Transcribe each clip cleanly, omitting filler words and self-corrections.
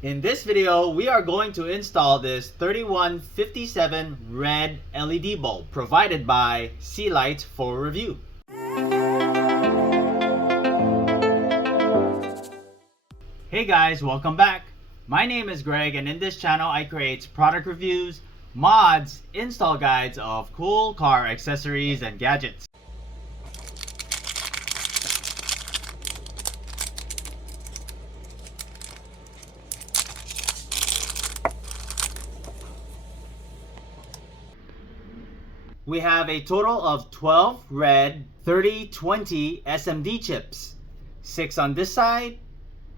In this video, we are going to install this 3157 red LED bulb provided by Sealight for review. Hey guys, welcome back. My name is Greg, and in this channel I create product reviews, mods, install guides of cool car accessories and gadgets. We have a total of 12 red 3020 SMD chips, 6 on this side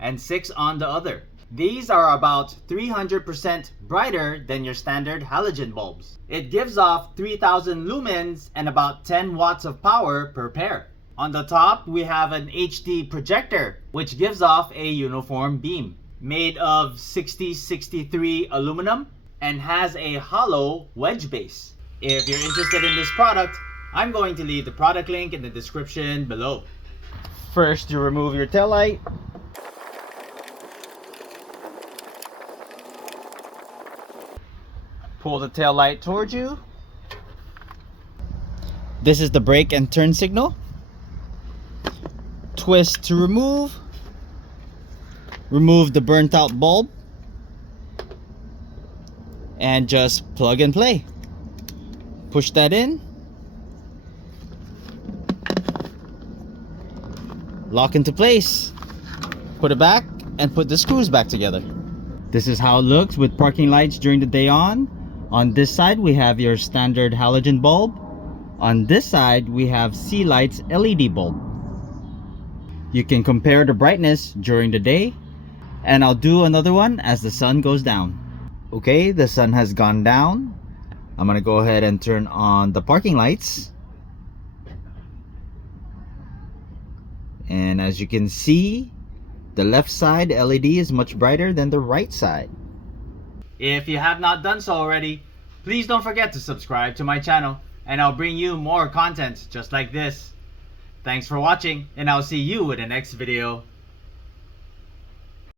and 6 on the other. These are about 300% brighter than your standard halogen bulbs. It gives off 3000 lumens and about 10 watts of power per pair. On the top, we have an HD projector, which gives off a uniform beam, made of 6063 aluminum and has a hollow wedge base. If you're interested in this product, I'm going to leave the product link in the description below. First, you remove your tail light. Pull the tail light towards you. This is the brake and turn signal. Twist to remove. Remove the burnt out bulb. And just plug and play. Push that in. Lock into place. Put it back and put the screws back together. This is how it looks with parking lights during the day on. On this side we have your standard halogen bulb. On this side we have Sealight's LED bulb. You can compare the brightness during the day, and I'll do another one as the sun goes down. Okay, the sun has gone down. I'm gonna go ahead and turn on the parking lights. And as you can see, the left side LED is much brighter than the right side. If you have not done so already, please don't forget to subscribe to my channel, and I'll bring you more content just like this. Thanks for watching, and I'll see you in the next video.